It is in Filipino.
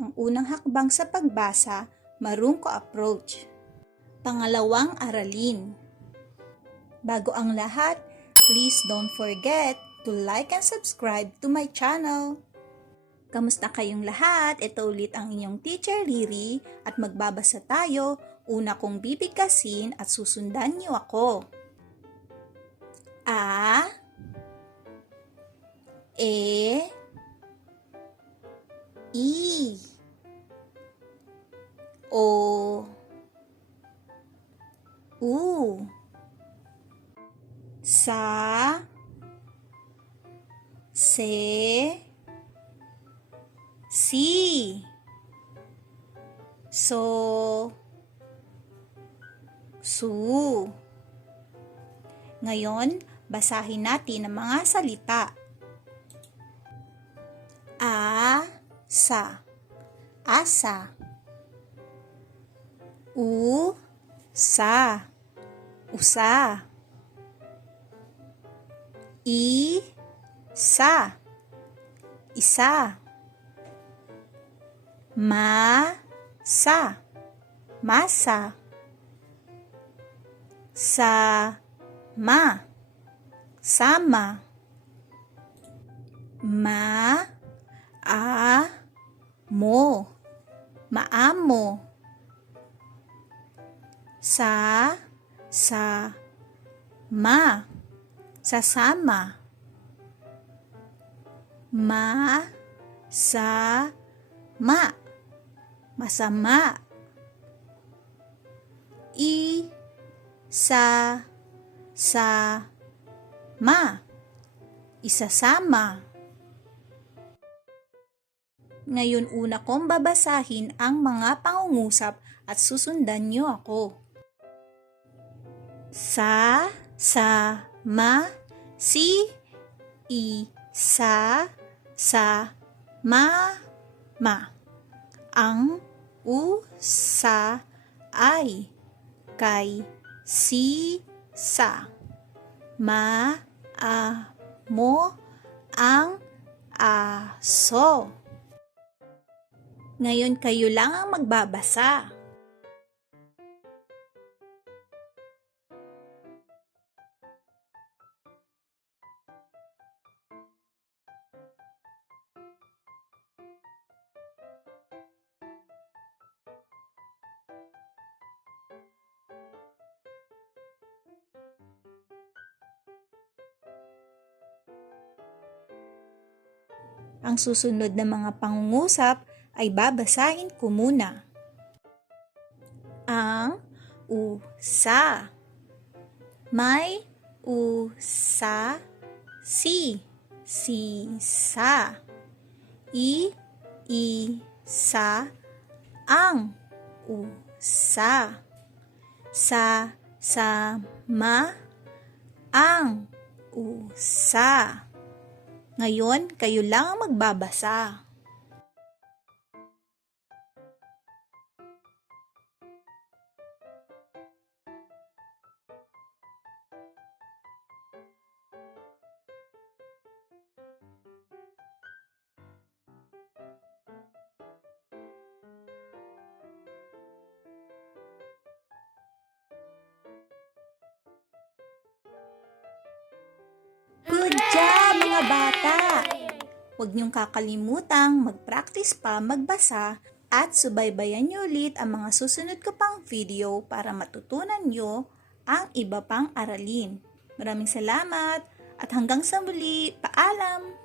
Ang unang hakbang sa pagbasa, marunong ko approach. Pangalawang aralin. Bago ang lahat, please don't forget to like and subscribe to my channel. Kamusta kayong lahat? Ito ulit ang inyong Teacher Riri at magbabasa tayo. Una kong bibigkasin at susundan niyo ako. A, E, I, O, U, Sa, Se, Si, So, Su. Ngayon, basahin natin ang mga salita. Asa, asa. Usa, usa. Isa, isa. Masa, masa. Sama, sama. Maamo, maamo. Sasama, sasama. Masama, masama. Isasama, isasama. Ngayon una kong babasahin ang mga pangungusap at susundan niyo ako. Sama, si, isa, sa, ma. Ang usa ay kay sisa. Maamo ang aso. Ngayon kayo lang ang magbabasa. Ang susunod na mga pangungusap ay babasahin ko muna. Ang usa. May usa si, sisa. Isa ang usa. Sama ang usa. Ngayon, kayo lang ang magbabasa. Good job, mga bata! Huwag niyong kakalimutang mag-practice pa magbasa at subaybayan niyo ulit ang mga susunod ko pang video para matutunan niyo ang iba pang aralin. Maraming salamat at hanggang sa muli, paalam!